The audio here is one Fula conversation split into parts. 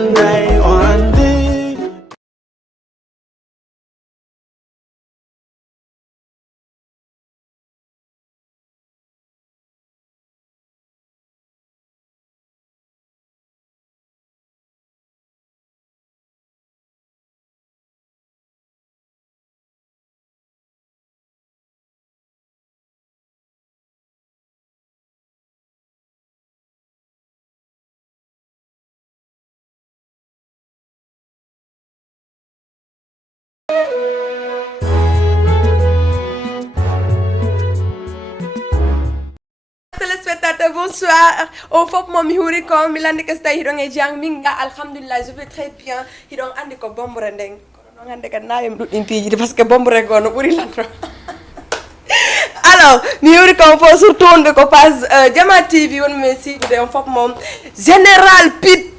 one day. Téléspectateurs, bonsoir. Au fond, mon mihuri comme Milande Kesta Hirong et Jang Minga, Alhamdulillah, je vais très bien. Hirong andi ko bombrendeng. Kono ngande kan na yem dudin piji parce que bombre go no buri lantro. Alors, mihuri comme faut surtout on ko passe Jama TV on me si de on fop mom Général Pitta.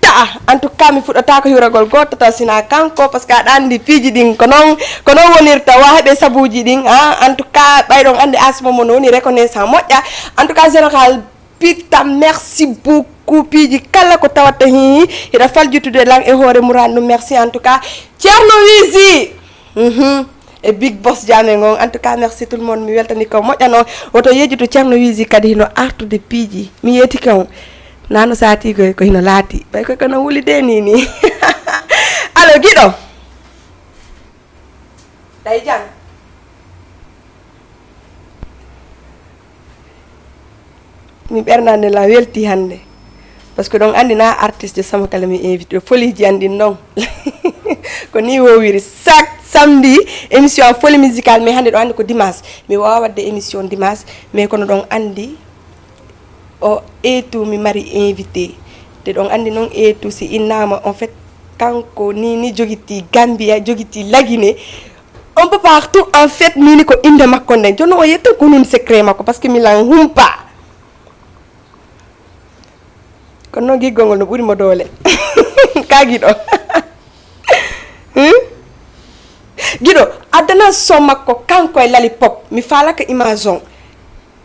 En tout cas, mi fudata ko hiragol goto ta sina kanko parce que andi piji din kono wonirta wabe sabuji din en tout cas baydon andi asmo mon woni reconnaissant moƴƴa en tout cas Général Pitta merci beaucoup piji kala ko tawata hi ida faljutude lang e hore murandu merci en tout cas Thierno Wizi et Big Boss Jame ngon en tout cas merci tout le monde mi weltani ko moƴƴano woto yejuto Thierno Wizi kadi hino artude piji mi yeti kan nano sati ko hino laati bay ko kono wuli de ni alors Guido day jang mi bernande la welti hande parce que donc andina artiste sama kala mi invité folie ji andi non ko ni wowiri chaque samedi émission folie musicale mais hande do andi ko dimanche mi wawa wadde émission dimanche mais kono donc andi o etu mi mari invité te donc andi non etu si innama en fait kanko ni jogiti Gambia jogiti Laguiné un peu partout en fait ni ko inde makko nden jono o yetta ko non secret makko parce que mi lan humpa kono giggongol no ɓuri mo doole ka Guido Guido addana son makko kanko e lali pop mi faala ko image on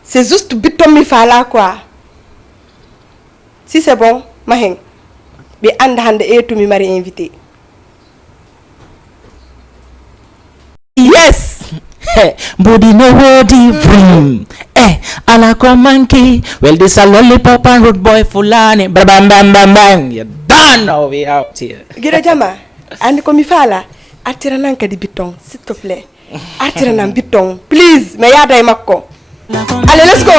c'est juste bitton mi faala quoi si c'est bon ma hen ɓe anda hande etu mi mari invité yes Body no wodi vroom. Ala ko monkey. Well, this a lollipop and root boy Fulani. Bam bam bam bam bam. You done now we out here. Guido Jama, andi ko mi fala. Artira nan kadi biton, s'il te plaît. Artira nan biton, please. Me yada e makko. Allez, let's go.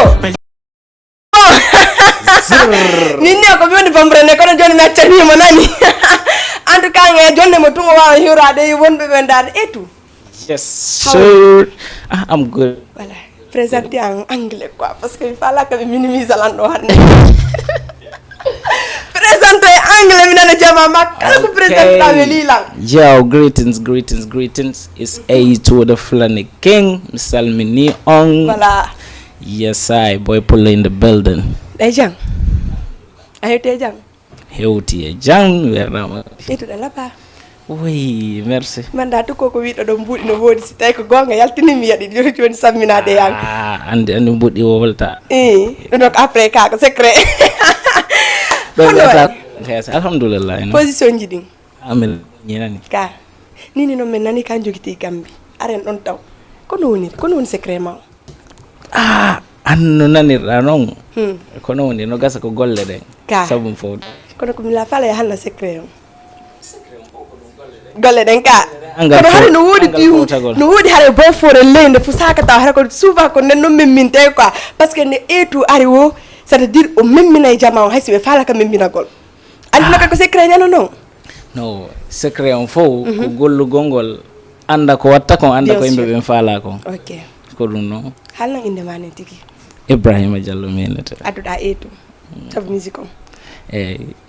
Ninni ko biwoni bombrene kono joni mi accani mo nani. En tout cas, nge jonne mo tungo wawa hiurade wonbe be ndar etu. Yes, sir. I'm good. Voilà. Présenter en anglais quoi parce que il fallait que je minimise l'anglais. Présenter anglais minana jama makala ko présenter lila. Yo, greetings. It's A to the Fulani King, Salmini on. Voilà. Yes, I boy pull in the building. Ejang. Ayo Ejang. Hewti Ejang werama. Itu dala pa. Oui, merci. Manda to koko wi do mbudi no wodi si tay ko gonga yaltini mi yadi joni samminade yang. Andi mbudi wolta. Donc après ka ko secret. Yes, alhamdulillah. Position jiding. Amen. Nyinani. Ka. Nini no men nani kan jogiti Gambi. Aren don taw. Kono woni secret ma. Anno nanirɗa noon kono woni no gasa ko golle ɗen sabum fof kono ko mi la fala hanna secret on golle ɗen ka kono hade no woodi pihu no woodi hade bon fore leyde fu saka taw hade ko souvent ko nden non memminte quoi parce que ne etu ari wo c'est à dire o memmina e jama o haysi ɓe fala ka memminagol andi no ko secret ñano non no secret on fof ko gollugol ngol anda ko watta ko anda ko yimɓe ɓe faala ko ok ko ɗum noon halnan inde ma nen tigi Ibrahima Diallo menete adduɗa etu sabu musique on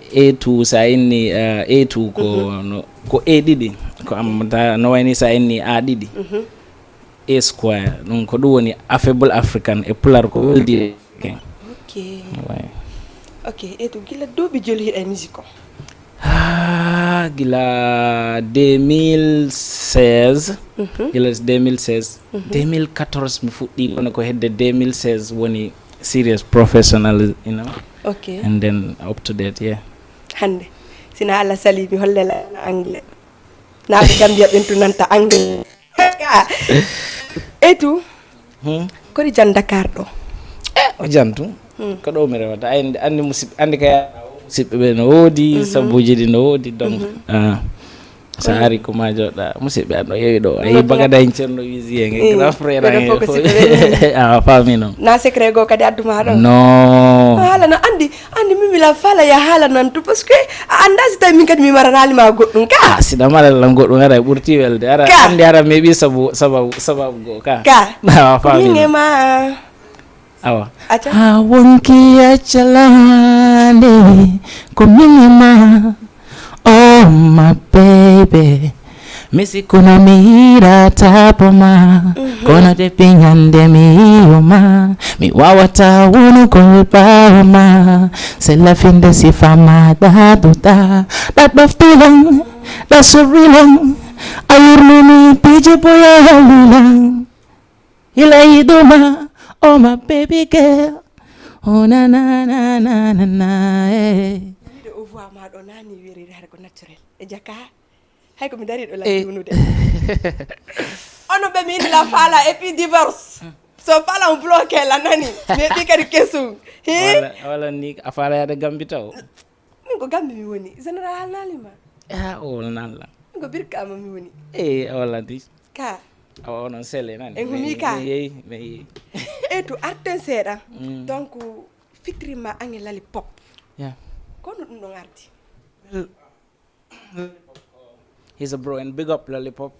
etu sa inni etu ko e ɗiɗi ko amata no wayni sa inni a ɗiɗi e square ɗum ko ɗum woni affable african e pular ko weldi ok etu gila duuɓi joli hiɗa musique on gila 2016 gila 2016 2014 mi fuɗɗi kono ko hedde 2016 woni serious professional, you know. Okay. And then up to date, yeah. Hande sina Allah sali mi hollela anglais naaɓe Gambia ɓen tu nanta anglais ka et tout koɗi jan Dakar ɗo o jantu ko ɗo mi rewata andi andi kaya musidɓe ɓe no woodi sabuji ɗi no woodi donc sa ari ko ma joɗɗa musidɓe an ɗo yewi ɗo ayi bagada en ceerno wisi en grand frère a faami noon na secret go kadi adduma ɗon non haala no andi mimila fala ya haala noon to parce que a anda si tawi min kadi mi maranalima goɗɗum ka siɗa maralam goɗɗum ara ɓurti welde ara andi ara meeɓi sababu go ka awa faami mingema awa ha wonki accalande ko minima oh my baby misi kuna mira tapoma kono de pinyande miuma mi wawata wonu ko pama c'est la fin de si fama da that of feeling that's a real ayurlumi pije boya halula ila iduma oh my baby girl oh na na na na na ma ɗo nani wiride har ko naturel e jaka hay ko mi dari ɗo lawnude ono ɓe min la fala et puis divorce so fala on bloqué la nani mais ɗi kadi kesu wala ni a fala yaade Gambi taw min ko Gambi mi woni général nalima o nanla min ko Birkama mi woni wala di ka awa onon sele nani en humi ka mi yeyi et tout arten seeɗa donc fitrima ange lali pop kono ɗum ɗon ardi he's a bro and big up Lollipop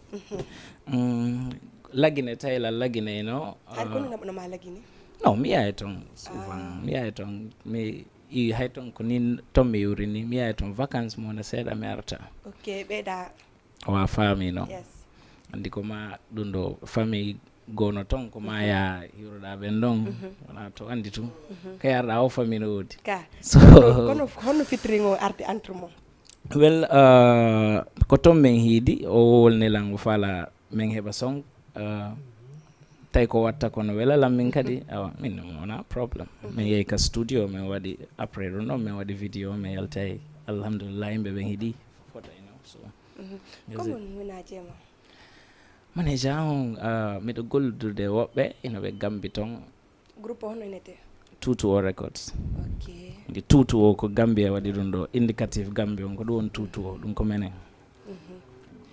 lagine Taylor lagine you know hay kono naɓnoma lagine no mi yahay toon souvent mi yahay toon mi i hay toon ko ni toon mi yuri ni mi yahay toon vacances mo ne seeɗa mi arta ok ɓeyɗa wa faami no yes andi ko ma ɗum ɗo famille gono toon ko ma ya hiroɗa ɓen ɗon wona to andi tum kay arɗa o famille no woodi ka so kono honno fitringo arde entre mon well ko toon min hiidi o wolnilan o faala min heɓa song tawi ko watta kono welalam min kadi awa min wona probléme min yehi ka studio min waɗi après ɗum ɗon min waɗi vidéo min yaltay alhamdulillah yimɓe ɓen hiiɗi fota so comment winajema manager on miɗo gollude woɓɓe ino ɓe Gambi toon groupe hono inete Tutu records ok ndi Tutu o ko Gambia waɗi ɗum ɗo indicative Gambia on ko ɗum woni Tutu o ɗum ko menen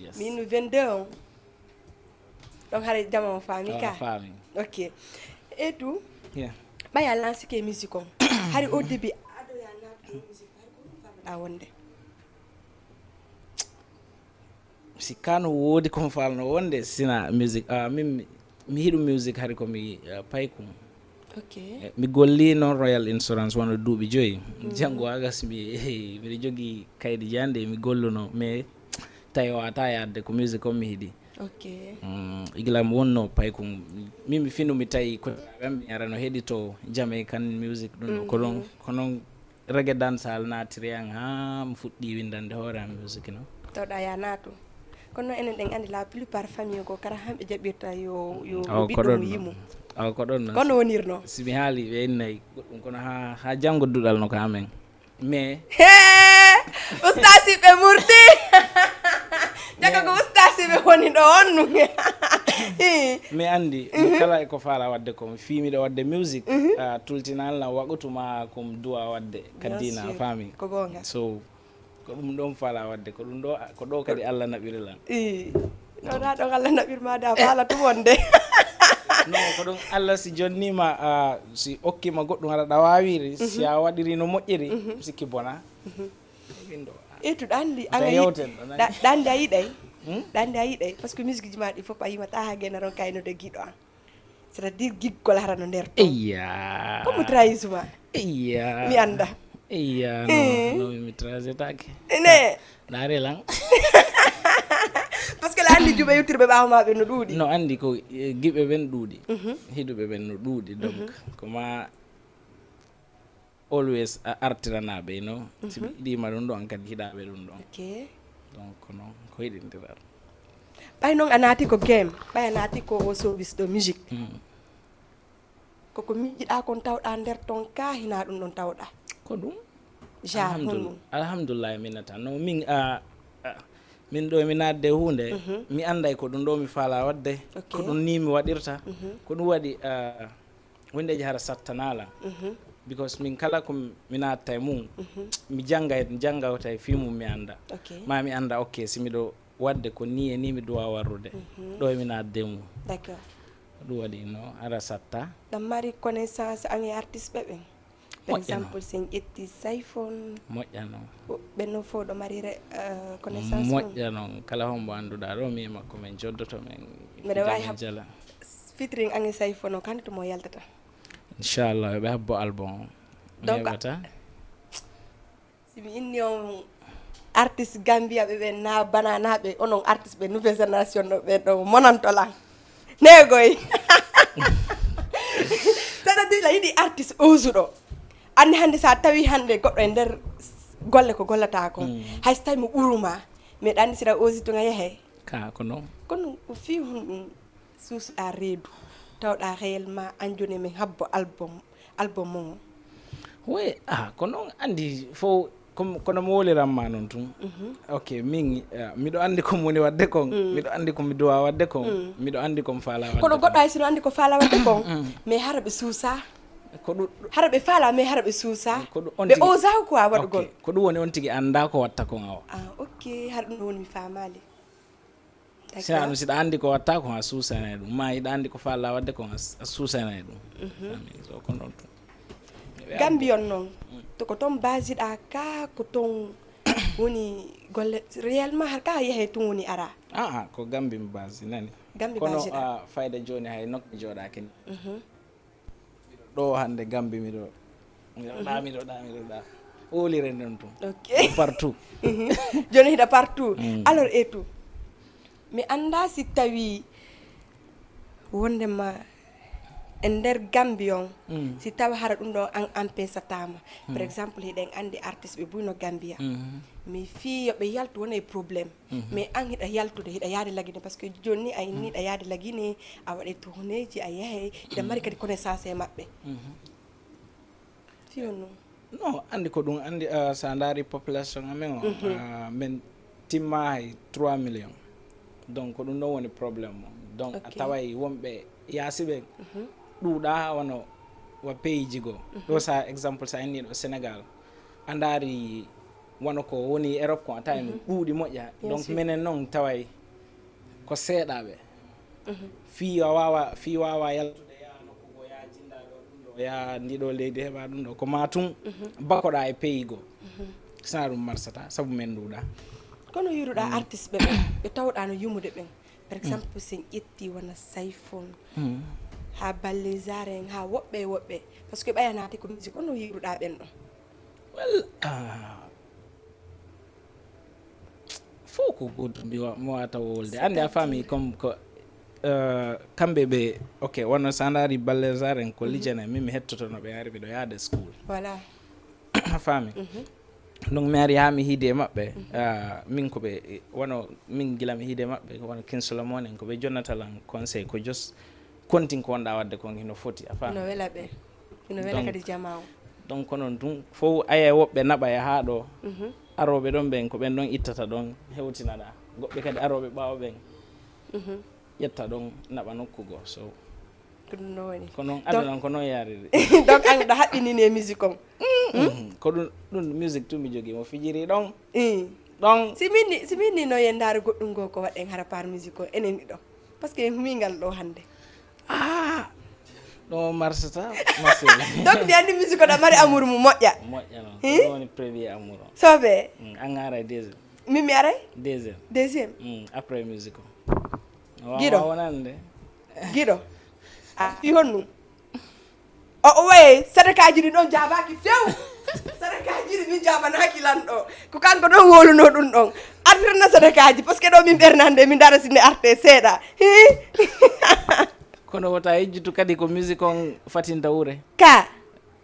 yes min 22 on donc haɗa jama o faami ka faami ok et tout yeah ɓaya lancé ke musique on hari au début aɗoya naatɗo musique hay ko famɗa wonde si kano woodi komo falno wonde sina musique min mi hiɗu musique hari komi paykum ok mi golli noon Royal Insurance wona duuɓi 5 janngo agas miɗo jogii kaydi jande mi golluno mais tawi wata yadde ko musique on mi hiiɗi ok igilam wonno paykum min mi finu mi tawi ko ɓen arano heɗito Jamaican musique ɗum ko ɗon ko noon reggae dancehall natiri an ha mi fuɗɗi windande hoore am musique no tawɗa ya naato kono enen ɗen andi la plupart famille ko kara hamɓe jaɓirta yo ko ɓiɗɗo ɗon mo yimo aw ko ɗon kono wonirno simi haali ɓe innayi goɗɗum kono ha janngo duɗal no ko amen mais ustasi ɓe murti jaga ko ustasi ɓe woni ɗo onnu mi andi kala eko faala wadde ko mi fiimiɗo wadde musique tultinalna waɗutuma kom duwa wadde kaddina faami ko gonga so ko ɗum ɗon faala wadde ko ɗum ɗo ko ɗo kadi Allah naɓirilan ɗoɗa ɗon Allah naɓirma da faala tum wonde non ko ɗum Allah si jonnima si okkima goɗɗum haɗa wawiri si a waɗiri no moƴƴiri sikki bona windo etu ɗandi ɗandi a yiɗay ɗandi a yiɗay par ce que musique ji ma ɗi fof a yimata ha guena ron kayno de guiɗo an c'est à dire giggol harano nder to eya comme trahissuma eya mi anda eya no mi trasetake ne naare lan par ce que la andi juuɓe yettirɓe ɓawa maɓe no ɗuuɗi no andi ko giɓe ɓen ɗuuɗi hiɗuɓe ɓen no ɗuuɗi donc koma always artiranaɓe no si ɓe yiɗima ɗum ɗo an kadi hiɗaɓe ɗum ɗon ok donc noon ko yiɗindirar ɓay noon a naati ko game ɓay a naati ko service de musique koko miijiɗa kon tawɗa nder ton ka hina ɗum ɗon tawɗa ko ɗum alhamdulillah minata no min min ɗo mi nadde hunde mi anday ko ɗum ɗo mi faala wadde ko ɗum ni mi waɗirta ko ɗum waɗi hundeji hara sattanala because min kala ko mi natta e mum mi janggawta e fi mum mi anda ma mi anda ok si miɗo wadde ko ni e ni mi duwa warrude ɗo mi nadde mum d'accord ɗum waɗi no hara satta ɗam mari connaissance an e artiste ɓe par exemple sen ƴetti Sayfon moƴƴa noon ɓenno fo ɗo mari connaissance moƴƴa noon kala hombo annduɗa ɗo mi makko men joddoto men mbeɗa wawi jala featuring an e Sayfon o kande tomo yaltata inchallah yoɓe habbo album donc simi inni on artiste Gambia ɓe na bananaɓe onon artiste ɓe nouvelle génération ɗo ɓe ɗo monantolan negoy c'est-à-dire la yiɗi artiste osuɗo andi hande sa tawi hande goɗɗo e nder golle ko gollata ko hay so tawi mo ɓuruma meɗa andi siɗa osi to ga yehe ka ko noon kono o fi hon ɗum suusɗa reedu tawɗa réellement anjone min habbo album mo oui ko noon andi fo kono mo woliranma noon tun ok min miɗo andi komi woni wadde kon miɗo andi komi duwa wadde kon miɗo andi komi faala wadde kono goɗɗo hay sino andi ko faala wadde kon mais hara ɓe suusa ko ɗum hara ɓe faala mais hara ɓe suusa ɓe osa quoi waɗugol ko ɗum woni on tigi anda ko watta kon awa ok har ɗum ɗo woni mi famali sina ɗum siɗa andi ko watta kon a suusana e ɗum ma yiɗa andi ko faala wadde kon a suusana e ɗum so ko noon tun Gambion noon to ko toon basiɗa ka ko toon woni golle réellement har ka yehe tun woni ara ko Gambi mi basi nani Gambi kono basiɗa fayda joni hay nokki joɗaki ni ɗo hande Gambi miɗo ɗa olire non tun ok partout joni hiɗa partout alors et tout mi anda si tawi wondema e nder Gambion si tawi hara ɗum ɗo an empesatama par exemple hiɗen andi artiste ɓe buyno Gambia mi fi yoɓe yaltu wona e probléme mais an hiɗa yaltude hiɗa yaade laguine par ce que joni a inni ɗa yaade laguine a waɗe tournéji a yehe hiɗa mari kadi connaissance e maɓɓe fiyon noon non andi ko ɗum andi sa daari population amen o min timma hay 3 millions donc ko ɗum ɗon woni probléme o donc a taway wonɓe yaasiɓe ɗuuɗa ha wono wa pays ji goo ɗo sa exemple sa inni ɗo Sénégal a daari wono ko woni Europe ko a tawi ɗuuɗi moƴƴa donc minen noon taway ko seeɗaɓe fi wawa yaltude yaha nokkugo ya jinda ɗo ɗum ɗo ya ndiɗo leydi heɓa ɗum ɗo ko matum bakoɗa e pays goo sina ɗum marsata saabu men ɗuuɗa kono yiruɗa artiste ɓe ɓe tawɗa no yumude ɓen par exemple sen ƴetti wona Sayfon ha Ballésar en ha woɓɓe par ce que ɓayanati ko musique ono yiruɗa ɓen ɗon well fo ko mi wata wolde andi a faami comme ko kamɓe ɓe ok wonno sa daari Ballésar en ko lijane min mi hettotono ɓe ari ɓeɗo yaade school voilà a faami donc mi ari ha mi hiide maɓɓe min koɓe wono min gila mi hiide maɓɓe wono King Solomon en koɓe jonnatalan conseil ko jos kontin ko wonɗa wadde kon hino foti a faami no wela ɓe ino wela kadi jamaw donc kono ɗum fof aya woɓɓe naɓa e ha ɗo aroɓe ɗon ɓen ko ɓen ɗon ittata ɗon hewtinaɗa goɓɓe kadi aroɓe ɓawo ɓen ƴetta ɗon naɓa nokkugo so ko ɗum no woni ko noon aduna ko noon yariri donc an ɗo haɓɓinini e musique on ko ɗum musique tumi jogui mo fijiri ɗon ɗon si minni no yendare goɗɗum go ko waɗen hara par musique o enen ɗo par ce que mingal ɗo hande ɗo marsata masila donc mi andi musique o ɗa mari amour mu moƴƴa noon ɗo woni premier amour o soɓe an ara deuxiéme min mi aray deuxiéme après musique o guiɗo wonande guiɗo fi honnu o waye sadakaji ɗi ɗon jabaki few sadakaji ɗi min jabanaki lan ɗo ko kanko ɗon woluno ɗum ɗon artirna sadakaji par ce que ɗo min ɓernande min dara sinne arte seeɗa kono wota yejjutu kadi ko musique on fatinta wure ka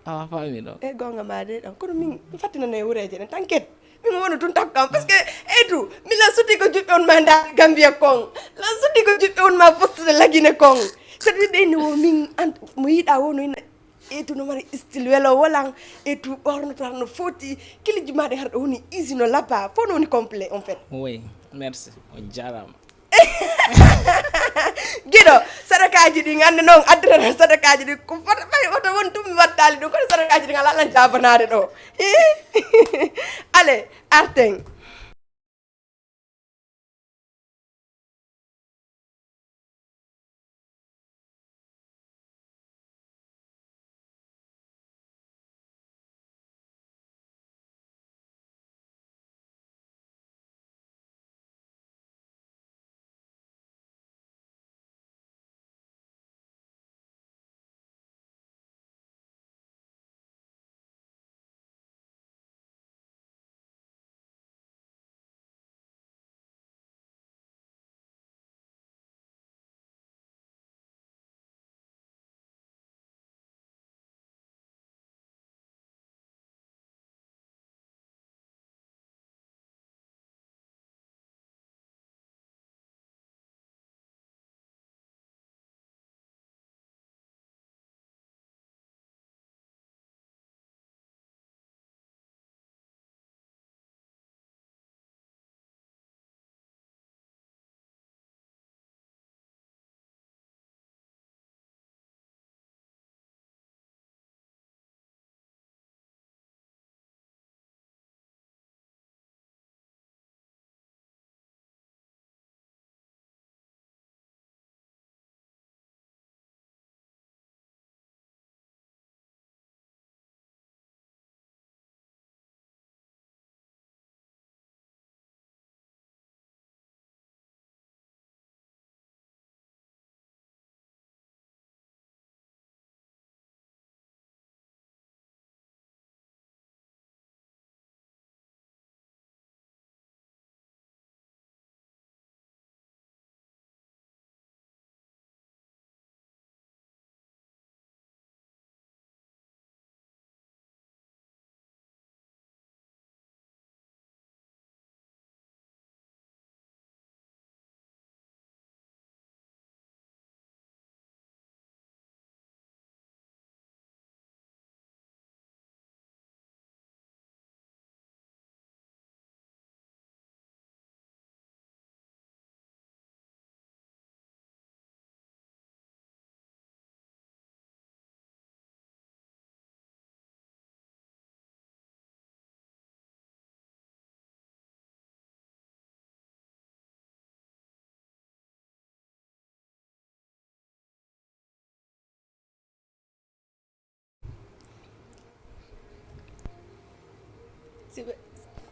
awa faami ɗo e gonga ma de ɗon kono min fattinana e wureje ɗen tanket min wonu tun takkam par ce que etu min la sutti ko juɓɓe on ma ndaari Gambia kon la sutti ko juɓɓe on ma postude laguine kon sadi ɓeyni wo min mo yiiɗa wono ina et tout no mari style welo wolang et tout borno tan no foti kili jumade har do woni easy no laba fo no ni complet en fait oui merci on jarama gido sadakaji di ngande non addere sadakaji di ko fata bay oto won tummi wattali do ko sadakaji di ngala lan jabanade do allez arteng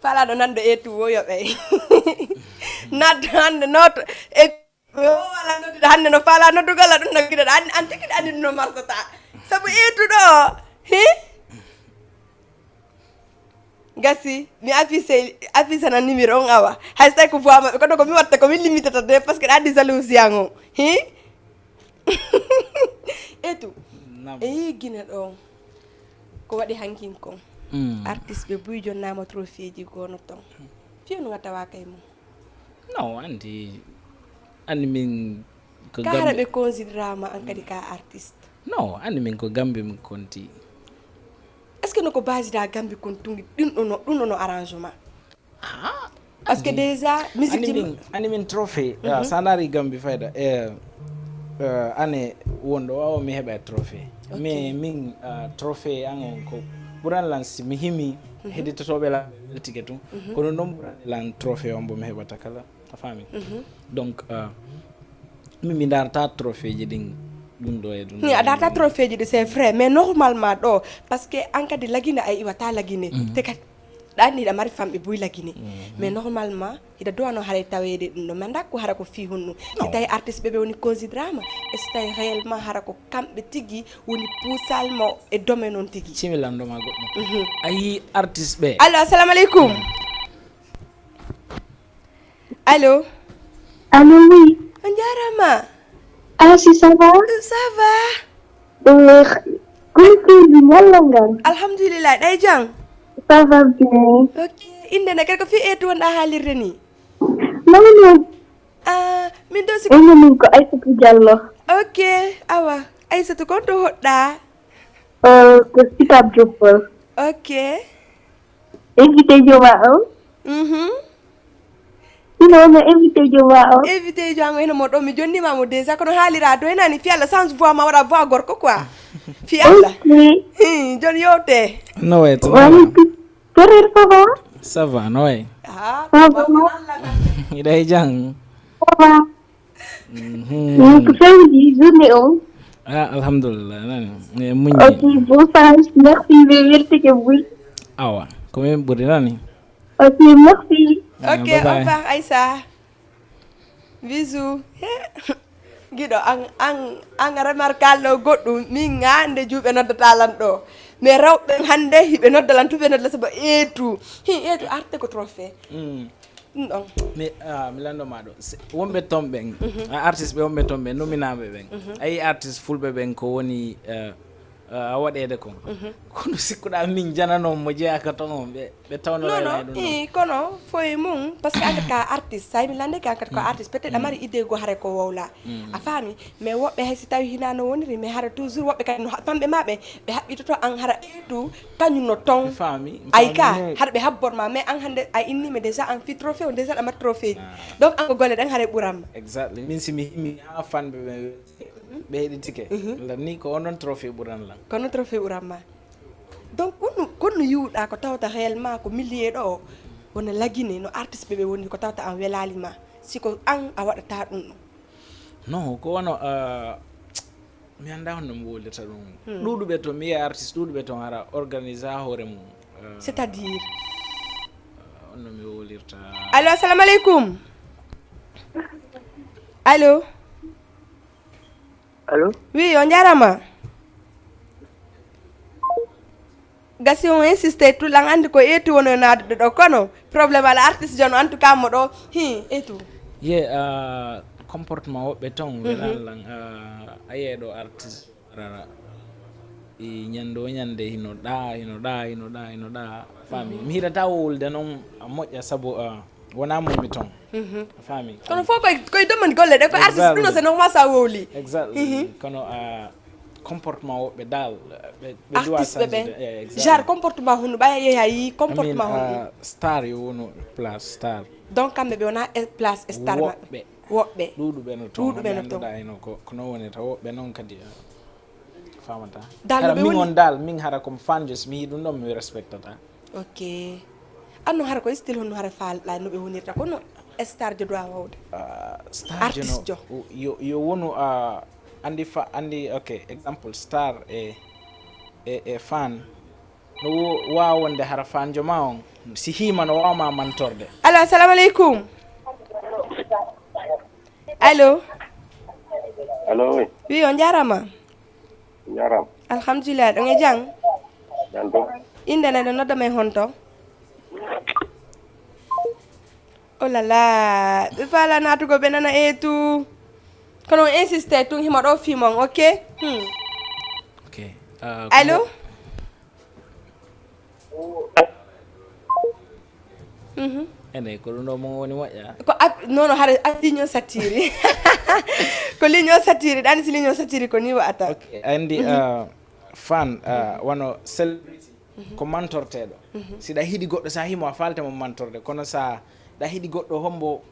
fala do nande e tu woyo be nad hande not e wala no hande no fala no dugala dum no gida an tiki andi no marsata sabu e tu do he gasi mi affice na numéro on awa haysta ko fama ko do ko mi watta ko mi limitata de parce que andi jalousie yango he e tu e gina do ko wadi hankin ko artiste be buy jonnama trophée ji gono ton fiu no tawa kay mo non andi min ko gambe be considerama an kadi ka artiste non andi min ko gambe mi konti est ce que no ko base da gambe kon tungi dun no arrangement parce que déjà musique andi min trophée sanari gambe fayda ane wondo wawo mi heba trophée mais min trophée an ko buran lansi mi himi heditotoɓe la tiketu kono noon buran lan trophée on bo mi heɓata kala a faami donc mi darata trophée ji ɗin ɗum ɗo e ɗum ni a darata trophée ji ɗi c'est vrai mais normalement ɗo par ce que an kadi lagine a iwata lagine te kadi ɗanni ɗa mari famɓe boy lagine mais normalement ida duwano haray tawede ɗum ɗo mais dakko hara ko fi honnu si tawi artiste ɓeɓe woni considrama e so tawi réellement hara ko kamɓe tigui woni puusalma e domaine on tigui similandoma goɗɗo ayi artiste ɓe allo assalamu aleykum allo allo oui on jarama si ça va koykoyɗi ñallangal alhamdulillah ɗay jang ça va bien ok inde ne kadi ko fi etu wonɗa haalirde ni non min do si min ko Aissatou Diallo ok awa Aissatou kon to hoɗɗa Ko Sicap Joppal. Ok. Invité Joma on. Ino invité Joma on. Invité jango eno mo ɗo mi jonnimamo déjà kono haalira do henani fi Allah change voix ma waɗa voix gorko quoi fi Allah joni yewte no way to Sorir ça va no way ça iɗay jang va. Ko fewji journée on. Alhamdulillah nani muñi Ok, bon sens. Merci, merci oui. awa ko min ɓuri nani Ok, merci. ok bye au bye. revoir Aïssa bisous giɗo an remarqual ɗo goɗɗum min gande juuɓe noddata lan ɗo mais rewɓe hande hiɓe noddalan tuɓe noddala saabu eetu arte ko trophée ɗum ɗon mi lanndoma ɗo wonɓe ton ɓen artiste ɓe wonɓe ton ɓen nominaɓe ɓen a yi artiste fulɓe ɓen ko woni waɗede kon kono sikkuɗa min jananon mo jeeyaka ton on ɓe tawnorena ɗum ɗon kono foye mum par ce que enquête ka artiste sa mi lande ka enquête ko artiste peut être a mari idée go hare ko wowla a faami mais woɓɓe hay si tawi hinano woniri mais hara toujours woɓɓe kadi no famɓe maɓe ɓe haɓɓitoto an hara eetu kañum no ton faami ay ka haɗa ɓe habborma mais an hande a innima déjà an fi trophée o déjà ɗamat trophée ji donc an ko golle ɗen haara ɓuranma exactly min simi himmi ha fanɓe ɓe heɗitike ni ko onon trophée ɓuran lan kono trophée ɓuranma donc konno yiwɗa ko tawta réellement ko millier ɗo o wona lagine no artiste ɓe woni ko tawta an welalima siko an a waɗata ɗum ɗo non ko wono mi anda honno mi wolirta ɗum ɗuɗuɓe to mi yiya artiste ɗuɗuɓe ton hara organise ha hoore mum c'est à dire honno mi wolirta allo assalamu aleykum allo Allô? oui on jarama gasi on insiste tulan andi ko etu wono nadude ɗo kono probléme ala artiste jono en tout cas mo ɗo etu ye comportement woɓɓe ton welallan a yeeɗo artiste rara ñande o ñande hino ɗa faami mi hiɗata wowulde noon moƴƴa saabu wona momi toon faami kono fof koye domani golle ɗe ko artiste ɗum no se normal sa wowli exactly kono comportement woɓɓe dal ɓe artiste ɓe genre comportement hunde ɓaya yeeha yi comportement hunde star yo wonu place star donc kamɓe ɓe wona place star maɓɓe woɓɓe ɗuɗuɓe no toon eno kono woni taw woɓɓe noon kadi famata hara min on dal min hara comme fan jos mi yiɗum ɗon mi respectata ok anno hara ko style honno hara falɗa no ɓe wonirta kono star jo dowa wawde artiste jo yo wonu andi ok exemple star e fan no wawa wonde hara fanjo ma on si hima no wawma mantorde allo assalamu aleykum allo Allô, oui. oui on jarama Jaram. alhamdulillah ɗon e jang Janto. inde nene nodda men honto oh là là ɓe fala natugo ɓe nana etu kono on insiste tun hima ɗo fimon ok ok allo ene ko ɗum ɗo mo woni moƴƴa ko nono hara lignon satiri ko lignon satiri ɗani si lignon satiri ko ni wa'ata andi fan wono celebrity ko mantorteɗo siɗa hiɗi goɗɗo sa himo a faltemo mantorde kono sa ɗa hiɗi goɗɗo hombo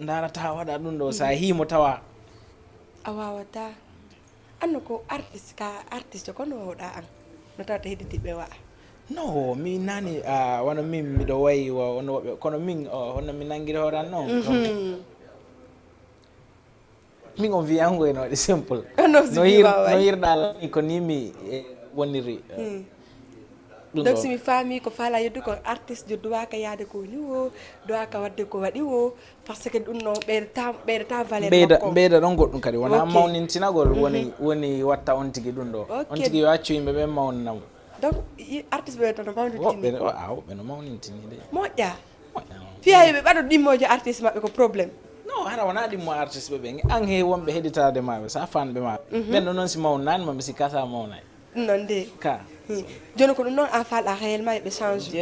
darata waɗa ɗum ɗo sa himo tawa a wawata anno ko artiste ka artiste kono wawɗa an no tawata heɗitiɓe wa'a no mi nani wono min miɗo wayi wono woɓɓe kono min honno mi nanguiri hoore an noon min on wiyango ene waɗi simple no yirɗa ni ko ni mi woniri donc simi faami ko faala yeddu ko artiste jo duwaka yaade ko ni o duwaka wadde ko waɗi o par ce que ɗum no ɓeydata valeur makko ɓeyda ɗon goɗɗum kadi wona mawnintinagol woni watta on tigi ɗum ɗo on tigi yo accu yimɓe ɓe mawninamo donc artiste ɓe tono mawnintini woɓɓe no mawnintini de moƴƴa fiya yoɓe ɓaɗo ɗimmoje artiste maɓɓe ko probléme non hara wona ɗimmo artiste ɓe an he wonɓe heɗitade maɓe sa fanɓe maɓe ɓenɗo noon si mawnani maɓe si kasa mawnani ɗum noon de ka joni ko ɗum noon en falɗa réellement yoɓe change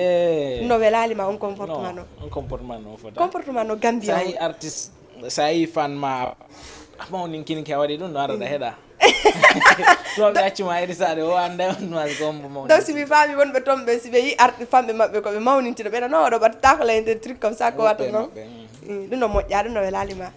no welalima on comportement no on comportement no fota comportement no gambia sa yi artiste sa yi fan ma a mawninkinki a waɗi ɗum no araɗa heeɗa to be accuma irisade o anda on was gombo mo donc si mi faami wonɓe toon ɓe si ɓe yi arɗe famɓe maɓɓe koɓe mawnintino ɓeɗa non oɗo ɓatta ko layde truc comme ça ko wata noon ɗum no moƴƴa ɗum no welalima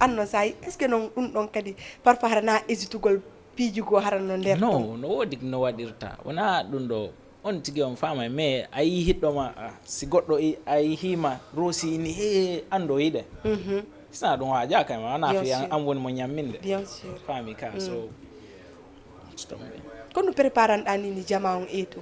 an noon sa yi est ce que noon ɗum ɗon kadi parfois harana hésitugol piijugo harano nder no no wodi no waɗirta wona ɗum ɗo on tigi on faama mais a yi hiɗɗoma si goɗɗo a hima roosi ni he ando yiɗe sina ɗum haaja kayma wona fi an woni mo ñamminde bien sûr faami ka so ko ɗum préparanɗa nini jama on eeto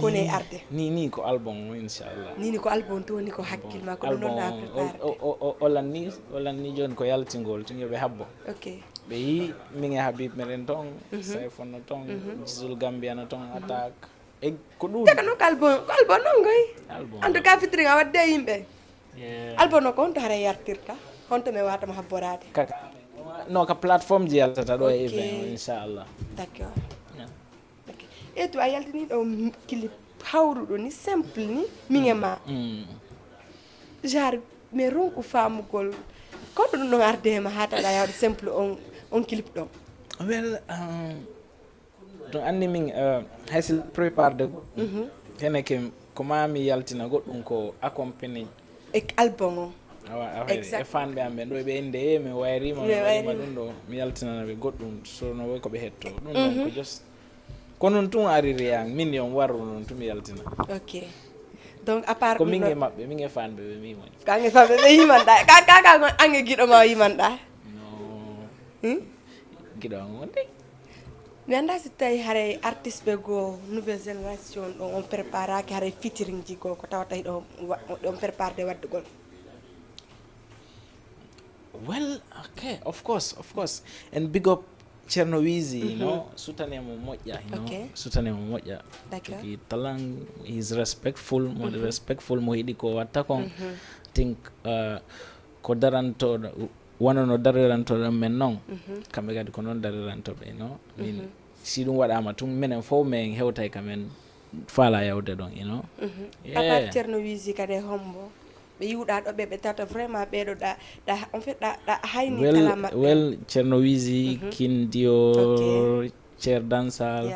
kone arde ni ko album inchallah nini ko album to woni ko hakkille ma ko ɗum ɗon ɗa préparé olan ni joni ko yaltingol tigi ɓe habbo ok ɓe yi min e habib meɗen toon sayfonno toon jisul gambiana toon attaque e ko ɗum taka noon ko album noon goy album en tout cas fitiri a wadde yimɓe album o ko honto hara yartirta honto mi watamo habborade kaka no ka plateforme ji yaltata ɗo e event inchallah d'accord e to a yaltini ɗo clip hawruɗo ni simple ni min e ma genre mais ronku famugol ko ɗum ɗon arde ma ha taɗa yawde simple on clip ɗon well to anndi min haysi préparde hene ke ko mami yaltina goɗɗum ko accompagné e album o awa e fanɓe am ɓe ɗo ɓe inde mi wayrima ɗum ɗo mi yaltinana ɓe goɗɗum sono woy koɓe hetto ɗum ɗon ko just ko noon tun ariri an min yon warru noon tumi yaltina ok donc à part ko min e maɓɓe min e fanɓe ɓe mimoni kange famɓe ɓe yimanɗa kaka ange guiɗo ma yimanɗa no guiɗo an wonde mi anda si tawi haray artiste ɓe goo nouvelle génération ɗon on préparaki haray featuring ji goo ko tawata ɗon préparde waddugol well okay of course and big up Cerno Wizi you know sutanemo moƴƴa you know sutanemo moƴƴa jogi talan is respectful mo respectful mo yiɗi ko watta kon think ko darantoɗo wona no darirantoɗo men noon kamɓe kadi ko noon darirantoɓe you know min si ɗum waɗama tun minen fof min hewtay kamen faala yawde ɗon you know à part Cerno Wizi kadi hombo ɓe yiwɗa ɗo ɓe tata vraiment ɓeɗo ɗa en fait ɗa hayni kala maɓɓe well Cerno Wizi Kindio Cer Dansal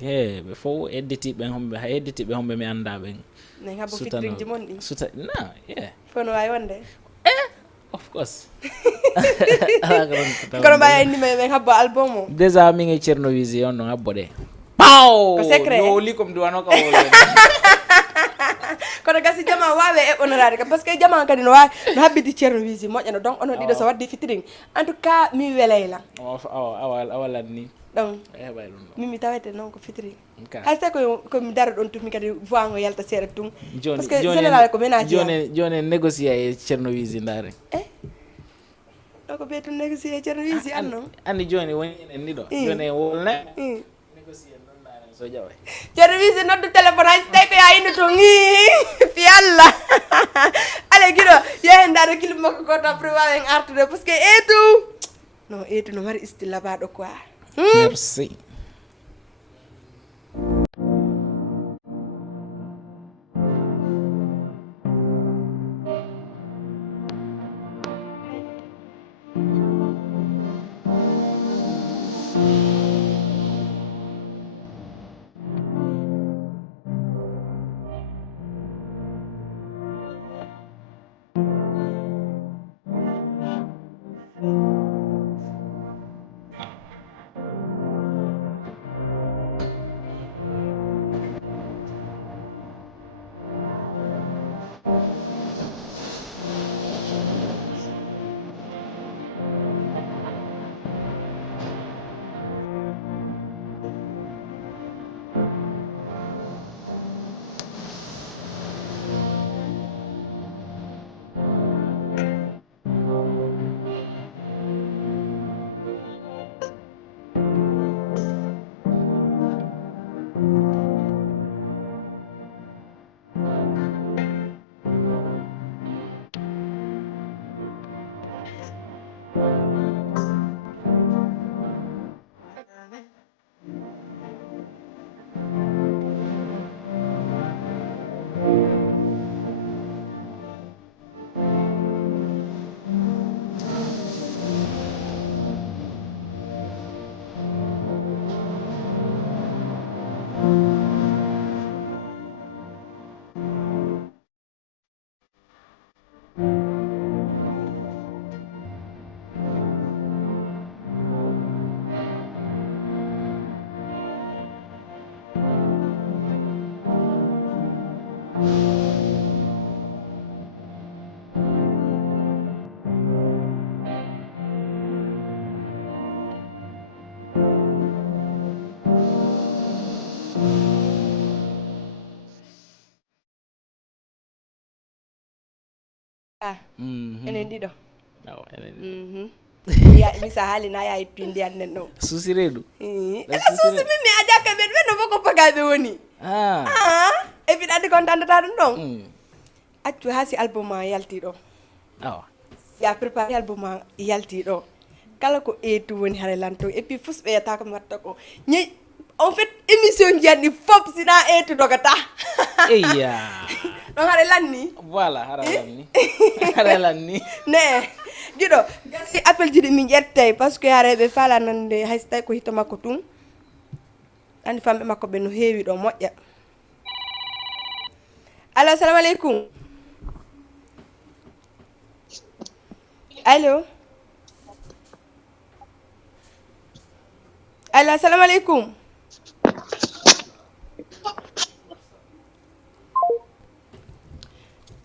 he ɓe fof hedditiɓe homɓe hay hedditiɓe homɓe mi anda ɓen nen habbo fitrinji mon ɗi suta na fono wawi wonde of course kono mbawi andima ɓen habbo album o déjà min e Cerno Wizi on ɗon habbo ɗe paw ko secret yo li kom duwano ka wole kono gasi jama wawe eɓonorade kam par ce que jama kadi no wawi no habbiti Cerno Wizi moƴƴano donc onon ɗiɗo so waddi fitring en tout cas mi welayla awalat ni ɗon heɓay ɗum ɗo mimi tawete noon ko fitring hay so komi dara ɗon tumi kadi voix ngo yalta seeɗa tun par ce que général ko ménage joni négocie e Cerno Wizi ndare ɗo ko ɓe tun négocie Cerno Wizi an noon andi joni woni enen ni ɗo joni wolne négocie noon ndare so jawa Cerno Wizi noddu téléphone hay so tawi ko ya inde to fi Allah ale guiɗo yehen daro clip makko goto après wawi en artude par ce que eetu no mari style labaɗo quoi merci enen ɗiɗo enen mi sa haali na yayi pindi annen ɗo suusi reedu ene suusi min mi a jakka ɓen ɓen no fof ko pagaɓe woni e mbiɗa andi kon tandata ɗum ɗon accu ha si album ma yalti ɗo si a préparé album ma yalti ɗo kala ko eetu woni hare lanto et puis fus ɓeyata ko mi watta ko ñey en fait émission jiyanɗi fop sina eetu dogata eya ɗon haɗa lanni voilà haɗa lanni ne giɗo gasi appel ji ɗi min ƴettay par ce que yareɓe faala nande hay so tawi ko hito makko tun andi famɓe makko ɓe no heewi ɗo moƴƴa allo assalamu aleykum allo allo assalamu aleykum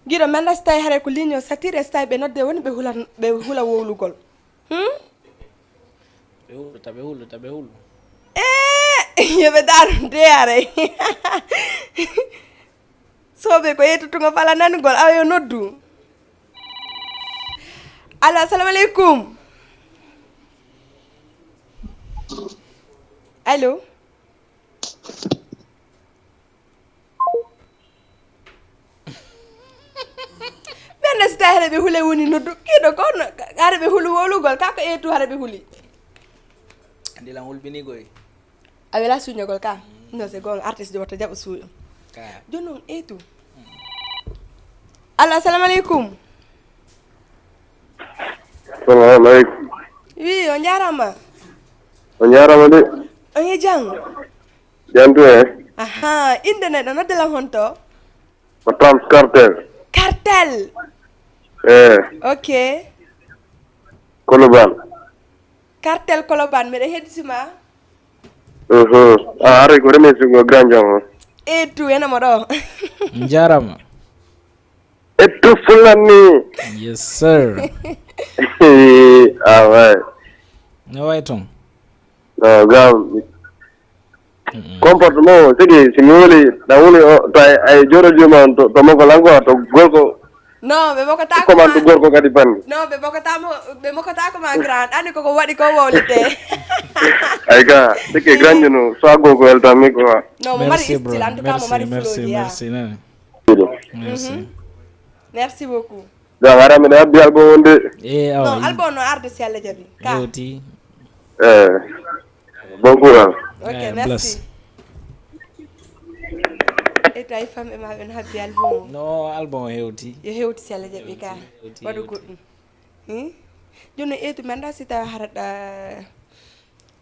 giɗo mi anda so tawi haare ko ligne o satire so tawi ɓe nodde woni ɓe hula wowlugol ɓe hulu yoɓe daaro de haray soɓe ko yettutugo fala nanugol awa yo noddu allo assalamu aleykum allo ɓerde so tawi haɗa ɓe huule woni noddu kiɗo kono haɗa ɓe hulu wowlugol kako eetu haɗa ɓe huuli andilan hulɓinigoy a wela suuñogol ka non c'est gonga artiste jo watta jaɓa suuƴo joni noon eetu allo assalamu aleykum assalamu aleykum wi on jarama on jarama de on e jang jantu aha inde neɗɗo noddelam honto ko Trans cartel ok Colobane cartel Colobane mbeɗa heddisima are ko remercie go grand jam o eetu enamo ɗo jarama ettu fulanni yes sir way no way toon gam comportement o sigi simi woli ɗa woni to ay joɗojuma to mokolanko to gorko non ɓe mokotako commande gorko kadi bande non ɓe mokotako ma grand andi koko waɗi ko wowlite ay ga sike grande no so gogo weltami ko non mo mari style en tout cas mo mari floji merci nane merci beaucoup da wara mi abbi album wonde non album no arde si Allah jabi ka yoti bon courage ok merci e tawi famɓe ma ɓe no habbi album no album hewti yo hewti si Allah jaɓi ka waɗu goɗɗum joni eetu mi anda si tawi haraɗa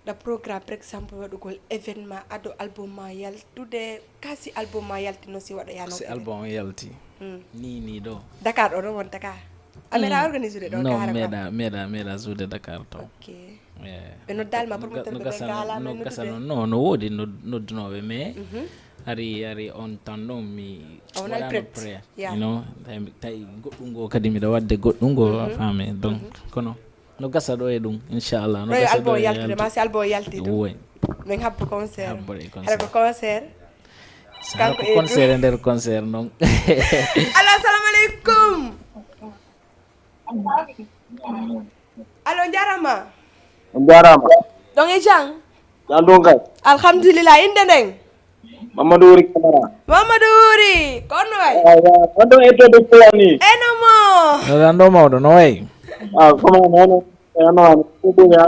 ɗa programme par exemple waɗugol événement ado album ma yaltude kasi album ma yaltino si waɗa yano si album yalti ni ɗo Dakar ɗo ɗon won Dakar a meeɗa organisé ɗo non meeɗa suude Dakar to ok ɓe noddalma promoteur ɓe gala no gasa non no woodi noddunoɓe mais ari on tan ɗon mi waɗano pré you know tawi goɗɗum go kadi mbiɗa wadde goɗɗum go faame donc kono no gasa ɗo e ɗum inchallah no gasa album yaltude ma si album yalti ɗum min habbo concert haɗa ko concert kanko concert nder concert noon allo assalamu aleykum allo jarama ɗon e jang ɗon kay alhamdulillah inde nden Mamadou Wuri Camara Mamadou Wuri kono way wonɗo ettode fulani enomo ɗan ɗo mawɗo no way comment nono eno ɗuɗuya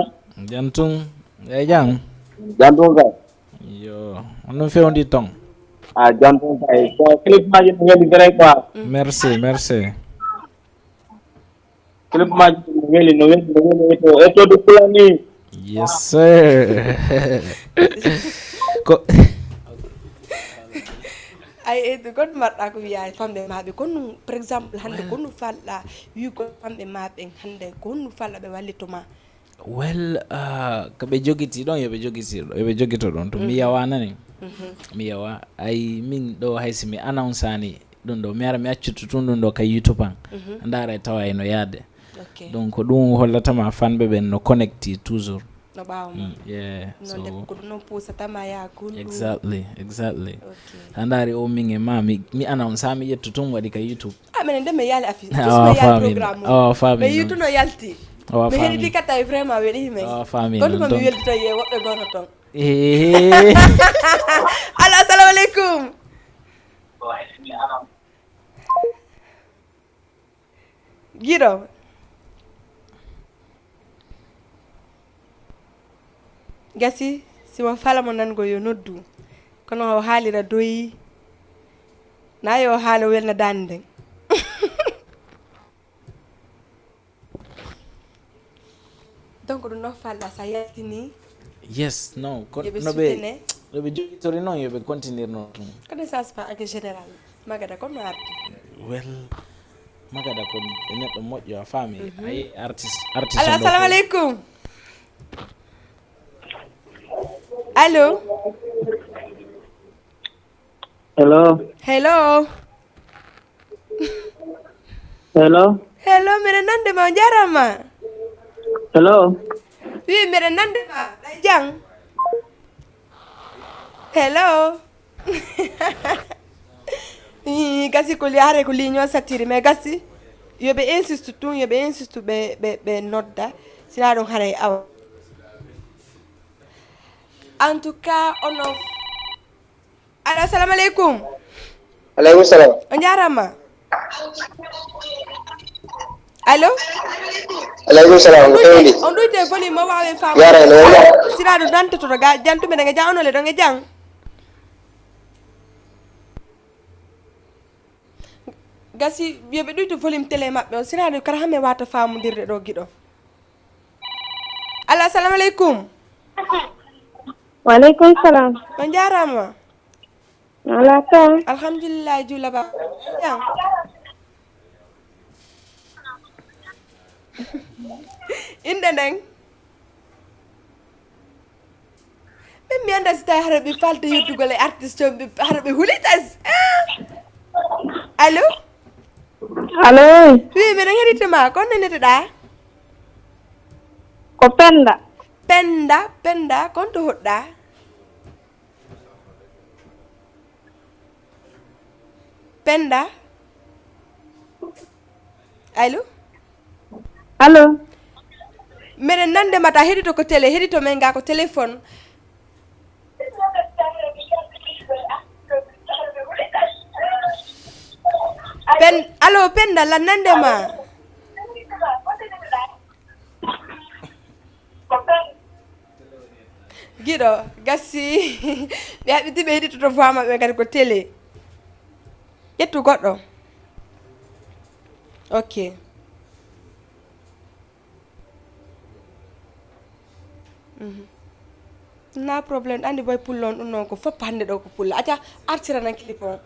jantum e jang jantum kay yo on ɗum fewndi ton jantum kay so clip maji no weli vrai quoi merci clip maji no weli ettode fulani yes sir ko ay goɗɗo mbaɗɗa ko wiya famɓe maɓe konno par exemple hannde konno falɗa wigo famɓe maɓe hannde konno falɗa ɓe wallitoma well ko ɓe jogiti ɗon yoɓe jogito ɗon to mi yawa nani mi yawa ay min ɗo haysi mi annonce ani ɗum ɗo mi ara mi accutu tun ɗum ɗo ka YouTube an ndaara tawa eno yaade donc ɗum hollatama fanɓe ɓen no connecti toujours no ɓawma Yeah, no so debbo ko ɗum noon pusatama ya gunɗu exactly okay. handari o min e ma mi announce ha mi ƴettu tum waɗi ka YouTube. minen nde mi yaali affiche Awa, tusmi yaali famin. programme Awa, famin mais noon. yituno yalti Awa, mi famin. heɗiti kattawi vraiment weɗi men Awa, famin kono noon, mami donc. weldito ye woɓɓe gono toon Eh, allo assalamu aleykum guiɗo gasi simo falamo nango yo noddu kono o haalira doyi na yo haala welna dande nden donc ɗum noon falɗa sa yaltini yes, no, yoɓe no sutene ɓe jogitori noon yoɓe continuer noon tum. connaissance pas en général magada comme no arti Well, magada ko e neɗɗo moƴƴo a faami ayi artiste allo assalamu aleykum allo Hello. hello Hello. hello mbiɗa nande ma o jarama Hello. wi mbiɗa nande ma ɗay jang hello gasi ko yaare ko ligne o sattiri mais gasi yoɓe insiste tun yoɓe insiste ɓe nodda sina ɗum haray awa en tout cas ono allo assalamu aleykum aleykum salam o jarama allo aleykum salam fewndi on ɗuyte volume o wawen faam yarani wona sina ɗum nantototo ga jantuɓe nege jang onole ɗon e jang gasi yoɓe ɗuyto volume télé maɓɓe o sina ɗum kara hame wata famodirde ɗo guiɗo allo assalamu aleykum Waleykum salam. on jarama Ala ka. alhamdulillah juula ba jang inde nden min mi anda so tawi hara ɓe falta yeddugol e artiste o ɓe hara ɓe hulitas allo Allo. wi mbiɗen heɗitoma kon neneteɗa Ko Penda. penda kon to hoɗɗa penda allo Allo. mbiɗen nande mata heɗito ko télé heɗito men ga ko téléphone allo penda la nande ma guiɗo gassi ɓe haɓɓiti ɓe heɗitoto voix maɓɓe kadi ko télé ƴettu goɗɗo ok na probléme andi boy pulle on ɗum noon ko foppa hande ɗo ko pulle acca artiranan clip on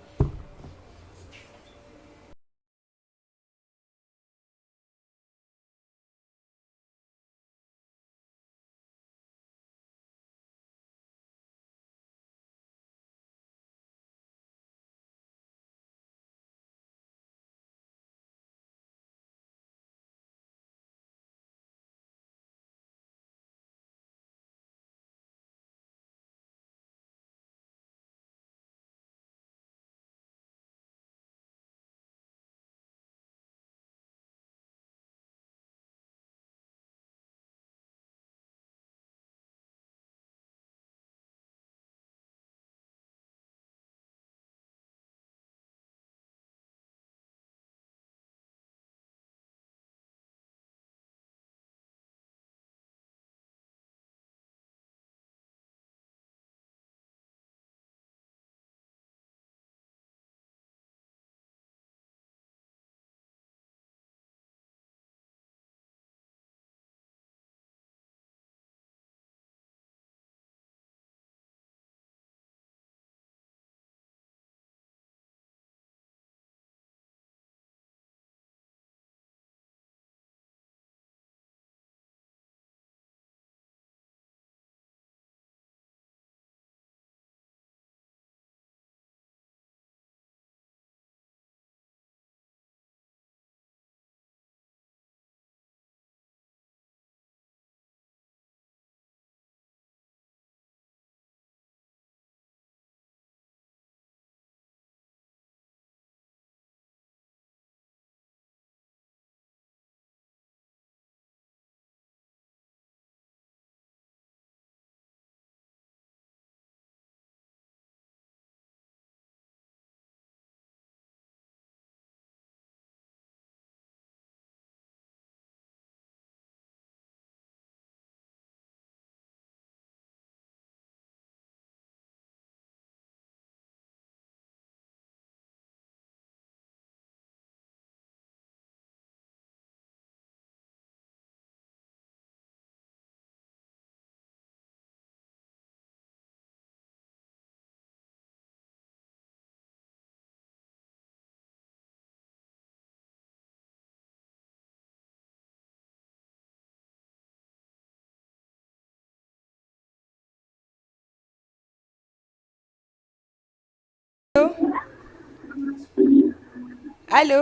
allo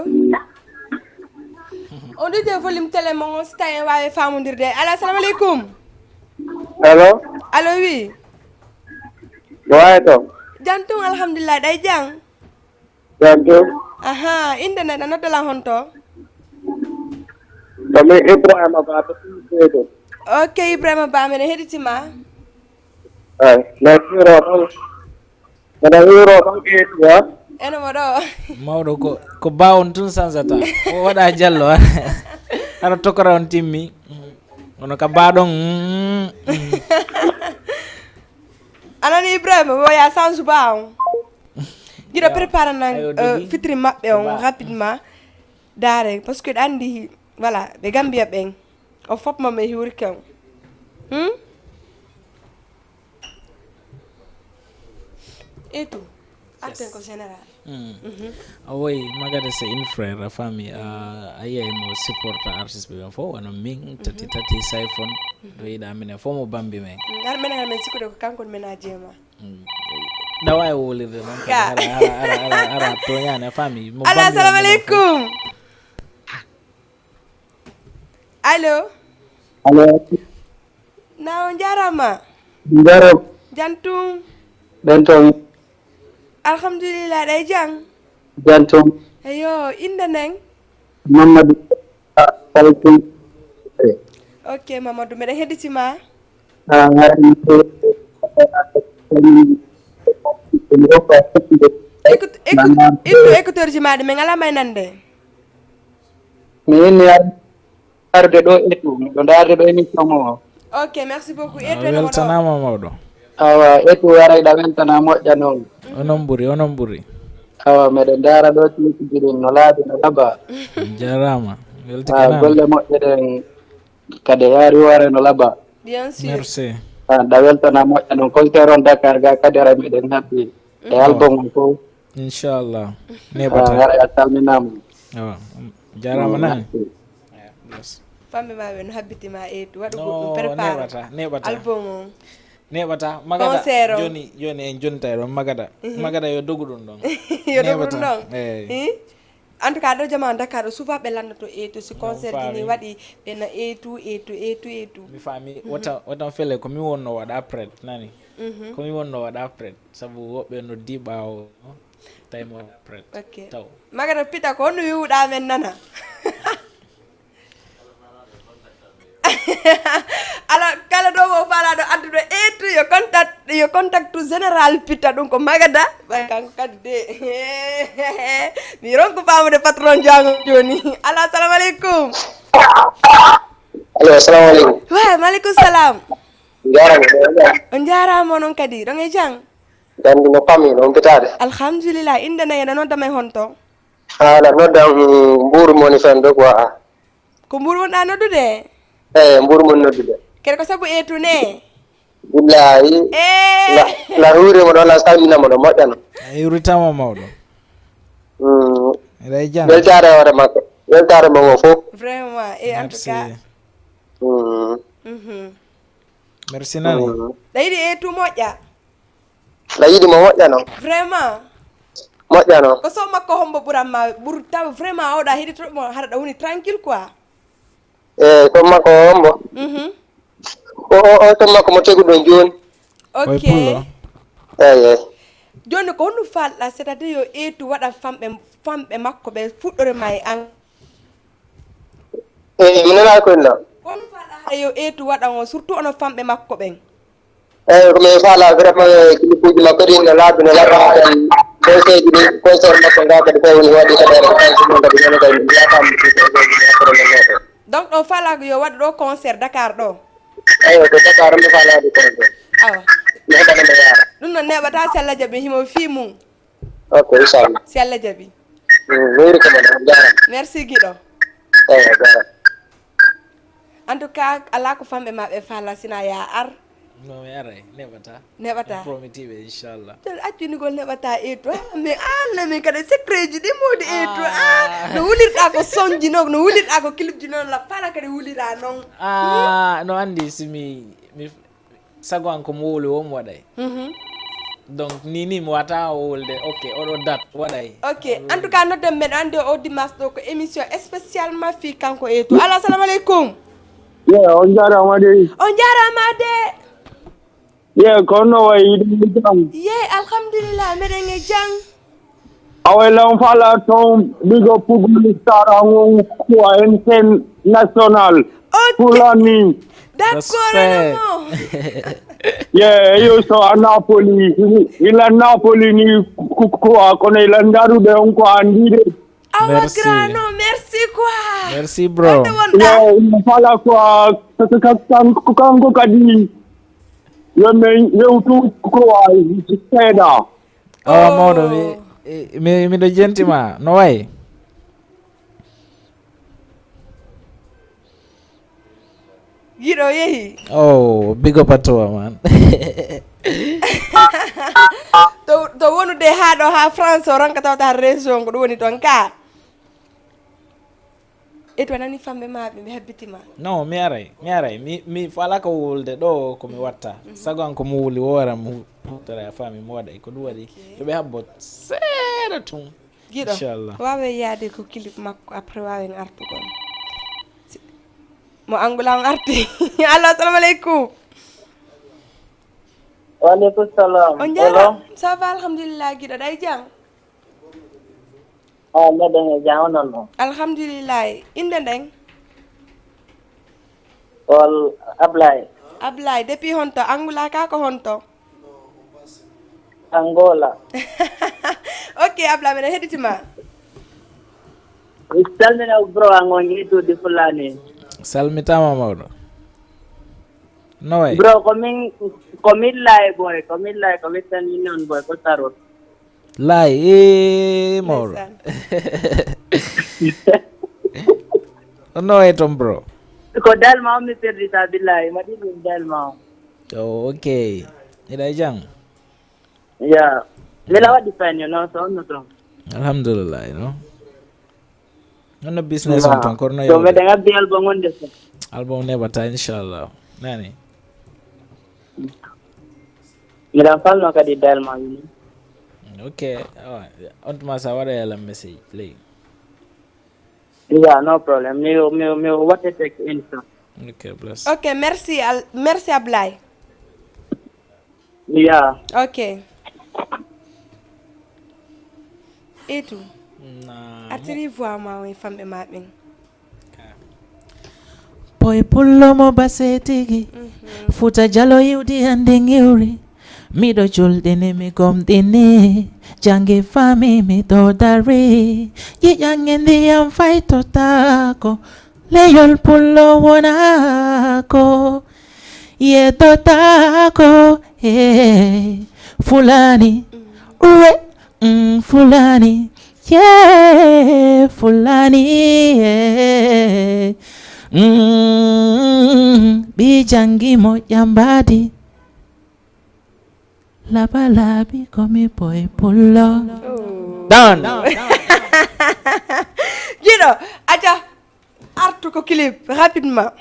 on dit volume télé mo on sta en wawe famondirde ala assalamu alaikum allo allo oui waye to jantung alhamdulillah day jang jantung aha internet na nodala honto kami Ibrahima Ba to ok Ibrahima Ba mene heditima ay na hiro tan ke ya eno modo mawɗo ko bawon tun sansata o waɗa jallo ara tokora on timmi ono ka baɗon anani Ibrahima wo ya sansu baw jiɗo prépare nan fitri maɓɓe on rapidement dare parce que andi voilà ɓe Gambia ɓen o fop mame hiwri ken et tout atten ko général awoy magade c'est une frère a famille a yiyay mo supporta artiste ɓe ɓen fof wono min tati sayfon ɗo yiɗa minen fof mo bambi men har menen har men sikkude ko kankon ménager ma ɗa wawi wolirde noon ara toñani a famille mo ala assalamu aleykum allo Allo. na on jarama Jaro. jantum Benton. alhamdulillah ɗay jang Jantum. eyo inde neng Mamadou. Falcon. ok mamadou mbeɗen hedditima écouteur ji maɗi min ala may nande mi inni arde ɗo etu miɗo darde ɗo émission mo ok merci beaucoup weltanama mawɗo awa etu warayɗa weltana moƴƴa noon onon ɓuuri awa meɗen dara ɗo titiɗin no laaɓi no laaba jarama weltikanama golle moƴƴe ɗen kadi yaari hoore no laaba bien sûr merci ɗa weltana moƴƴa noon concert on Dakar ga kadi ara meɗen haɓɓi e album on fof inchallah neɓata ara a salminama awa jarama nani famɓe maɓe no habbitima etu waɗu goɗɗum prépare neɓata album on neɓata Concert magada o. joni en jonta ɗon magada yo dogu ɗum ɗon yo ɗum ɗon eyyi en tout cas ɗo jama Dakar ɗo souvent ɓe landoto etu si concert ni waɗi ɓena etu mi faami wotan fele komi wonno waɗa prêt nani komi wonno waɗa prêt saabu woɓɓe noddi ɓawo tawi mo waɗa prêt ok taw magata pita ko honno wiwuɗa men nana alors kala ɗo mo falaɗo adduɗo etu yo contact général pitta ɗum ko magada ɓay kanko kadi de mi ronko famude patron jango joni ala assalamu aleykum allo assalamu aleykum wa maaleykum salam jarama on jarama noon kadi ɗon e jang gandi no famille no bitade alhamdulillah inde nayena noon damay honto haala noddam mburu moni fen ɗo quoi ko mburu wonɗa noddude eyi mburu moni noddude kede ko saabu etu ne billahi la huurima ɗo la salminama ɗo moƴƴano a yuritama mawɗo eɗa e jam weltare hoore makko weltare mo fof vraiment et en tout cas merci nani ɗa yiɗi etu moƴƴa la yiɗimo moƴƴano vraiment moƴƴano ko so makko hombo ɓuranma ɓuur taw vraiment awɗa heɗitomo haɗa ɗa woni tranquille quoi eyi ko makko hombo o to makko mo tegu ɗon joni ok eyi joni ko honno falɗa c'est à dire yo etu waɗa famɓe makko ɓe fuɗɗore ma e an eyi mi nana koyna honno falɗa haɗa yo etu waɗa o surtout ono famɓe makko ɓen eyi komin faala vraiment kilipuji makko ɗin no laabi no laɓa en conseil ɗi conseil makko nga kadi tawi woni waɗi kadi ara ɗum kadi nene kadi yakam donc ɗo faala ko yo waɗa ɗo concert Dakar ɗo eyi ko Dakar mi faalade conseil awa mi heɓanamo yaara ɗum noon neɓata si Allah jaaɓi himo fi mum ok inchallah si Allah jaaɓi weyri ko mon jarama merci guiɗo eyi jarama en tout cas ala ko famɓe ma ɓe faala sina ya ar no mi aray neɓata neɓata prometiɓe inchallah tel accunigol neɓata etu mais anna min kadi secret ji ɗi modi etu no wulirɗa ko sonji noon no wulirɗa ko clip ji noon la fala kadi wulira noon no andi simi sago an komo wowli womo waɗay donc nini mi wata wolde ok oɗo date waɗay ok en tout cas nodden meɗen ande o dimanche ɗo ko émission spécialement fi kanko e to alo assalamu aleykum on jarama de. on jarama de kono way yiɗi jam. ye alhamdulillah meɗen e jang awelan fala ton bigo pugli sarango ko en national fulani d'accord mo yo so a Napoli ila Napoli ni ko kono ila ndarude on ko andide awa grano merci quoi merci bro fala ko kanko kadi yo men yewtu ko ay seeda mawɗo miɗo jentima no way giɗo yeehi big up a towa man to wonude ha ɗo ha France o ronka tawta ha région ko ɗum woni toon ka e to nani famɓe maɓe mi hebbitima non mi aray mi fala ko wulde ɗo komi watta sago an komi wuli woram hutora fami mi waɗay ko ɗum waɗi yoɓe habbo seeɗa tum giɗo inchallah wawe yaade ko clip makko après wawen artugol mo angula on arti allo assalamu aleykum Waleykum salam. on jara ça va alhamdulillah giɗo ɗay jang meɗen e jam onon noon alhamdulillah inde nden wal Ablaye depuis honto angula ka ko honto Angola ok Ablaye meɗen heɗitima mi salmina bro an on yiitude fulani salmitama mawɗo no way bro komin lay boy komin salmini on boy ko tarot lay mawɗo no way toon bro ko dalma on mi perdita billahi maɗi ɗum dalma on ok iɗa jang ya mila waɗi fayne noon so onno toon alhamdulillah no business on toon kono so meɗen abdi album on de so album neɓata inchallah nani miɗan falno kadi dalma wini ok on tuma sa waɗa yalam message ley yeah no problem mi waɗete insta ok bless ok merci Ablaye yeah ok et tout atiri voix ma o e famɓe maɓen Boy pullo mo basetigi futa jalo yiwdi hande ngiwri miɗo julɗini mi gomɗini jangi fami miɗo dari yiƴange ndiyam faytotako leyol pullo wonako yettotako fulani ure fulani fulani bi jangi mo jambadi labalabi komi boy pullo done giɗo aja artu ko clip rapidement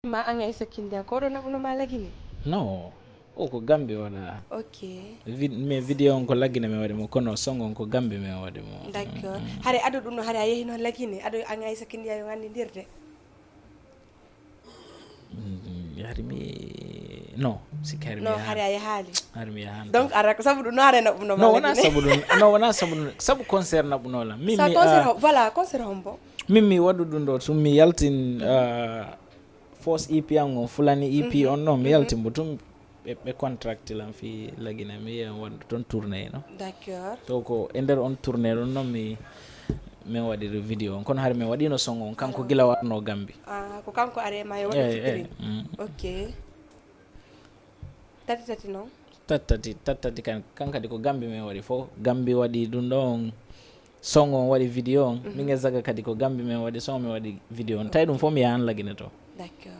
ma angay sakindia ko do na buno malagini no o ko gambe wala okay mais vidéo on ko laggina mi wadi mo kono song on ko gambe mi wadi mo d'accord hare adu dum no hare yehi no lagini adu angay sakindia yo ngandi dirde yari mi no sikari no hare ay hali hari mi han donc ara ko sabu no hare na buno no wana sabu no wana sabu concert na buno la mimi sa concert voilà concert hombo mimi wadu dun do tum mi yaltin force EP ango fulani EP on no mi yaltin butum be contract lam fi lagina mi wadu ton tourner no d'accord to ko ender on tourner no mi wadi video on kon har mi wadi no song on kanko gila watno gambi ko kanko are ma yo wadi okay tati no tati kan kadi ko gambi mi wadi fo gambi wadi dun don song on wadi video on mi ngezaga kadi ko gambi mi wadi song mi wadi video on tay dum fo mi yan lagina to d'accord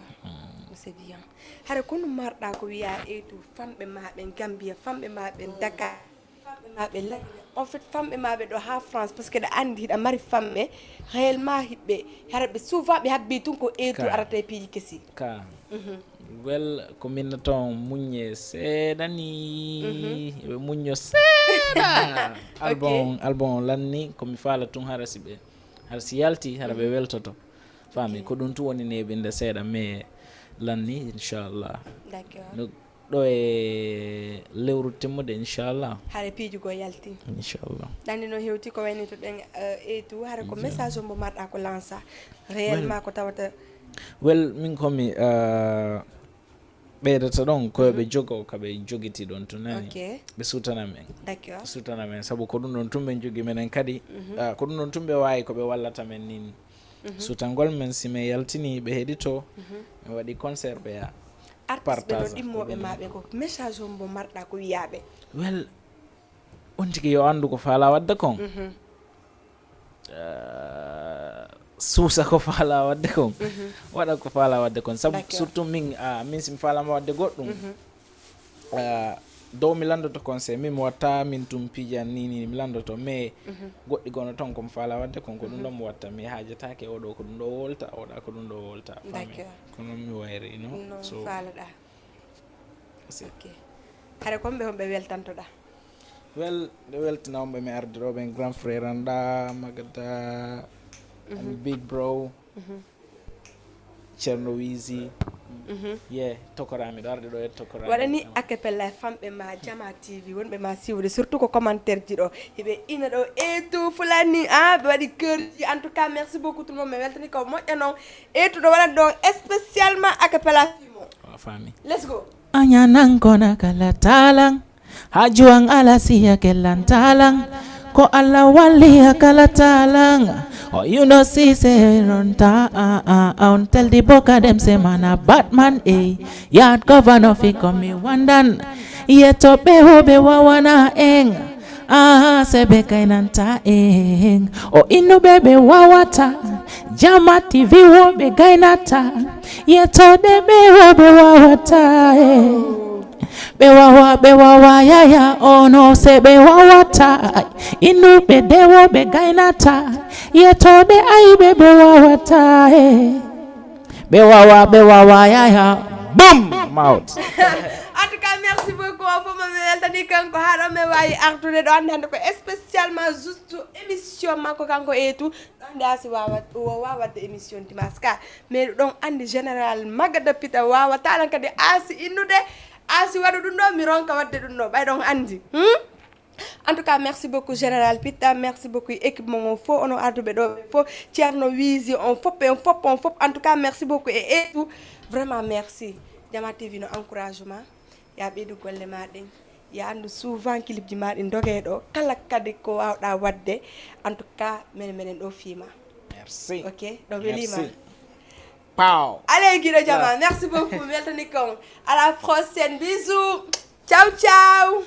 c'est bien hare kunu marda ko wiya e to fambe maabe Gambia fambe maabe Dakar fambe maabe en fait fambe maabe do ha France parce que da andi da mari fambe réellement hibbe hare be souvent be habbi tun ko e to arata piji kesi ka well ko min ton munye sedani be munyo seda album lanni ko mi fala tun harasibe har siyalti harabe weltoto fami ko dun tu woni ne be nda seda me lanni inshallah d'accord do e lewru temmude inshallah hare piji go yalti inshallah dandi no hewti ko wayni to den e tu hare ko message mo marda ko lança réellement ko tawata well min komi ɓeydata ɗon koyoɓe jogo kaɓe jogiti ɗon to nani ɓe sutana men d'accord sutana men saabu ko ɗum ɗon tumɓe jogi menen kadi ko ɗum ɗon tumɓe wawi koɓe wallata men nin sutangol men si min yaltini ɓe heeɗito mi waɗi concert ɓe ya partage ɗimmoɓe maɓe ko message on mo marɗa ko wiyaɓe well on tigui yo andu ko faala wadde kon suusa ko faala wadde kon waɗa ko faala wadde kon sabu surtout min min simi faalama wadde goɗɗum dow mi landoto conseil min mi watta min tum pijan ni mi landoto mais goɗɗi gono ton komi faala wadde kon ko ɗum ɗon mi watta mi haajatake oɗo ko ɗum ɗo wolta oɗa ko ɗum ɗo wolta ko noon mi wayri no so faalaɗa ok hare komɓe homɓe weltantoɗa well ɓe weltanawɓe mi ardiroɓe grand frère anda magada big bro Cerno Wizi yeah tokorami ɗo arde ɗo e tokorami waɗani acapella famɓe ma Jama TV wonɓe ma siwde surtout ko commentaire ji ɗo hiɓe ina ɗo e tout fulani ɓe waɗi cœur ji en tout cas merci beaucoup tout le monde mi weltani ko moƴƴa noon e tout ɗo waɗat ɗon spécialement acapella fimo fami let's go anyanankona kala talang hajuang ala siya kelan talang ko Allah wali kala talang oh you know see say on ta on tell the boka them say man a Batman yard governor fi come me wandan yeto be hobe wawana eng sebe kainanta eng o inu bebe wawata Jama TV wobe gainata yeto de be hobe wawata bewawa yaya ono se bewawata inu be dewo be gainata yeto de ai be bewawata bewawa yaya boom mouth en tout cas merci beaucoup fo ma weltani kanko haɗo me wawi artude ɗo ande hande ko spécialement juste émission makko kanko e tout ande asi wawatde émission dimanche ka mais ɗon andi général Magada Pita wawata ɗon kadi asi innude asi waɗu ɗum ɗo mi ronka wadde ɗum ɗo ɓay ɗon andi en tout cas merci beaucoup général Pita merci beaucoup équipe mon fo ono arduɓe ɗo fo Thierno Wizi on fop en tout cas merci beaucoup et tout vraiment merci Jama TV no encouragement ya ɓeydu golle maɗen ya andu souvent clip ji maɗen doge ɗo kala kadi ko wawɗa wadde en tout cas menen ɗo fiima merci ok ɗo welima Pow. Allez Guido Jama, merci beaucoup. Merci Nikon. À la prochaine. Bisous. Ciao ciao.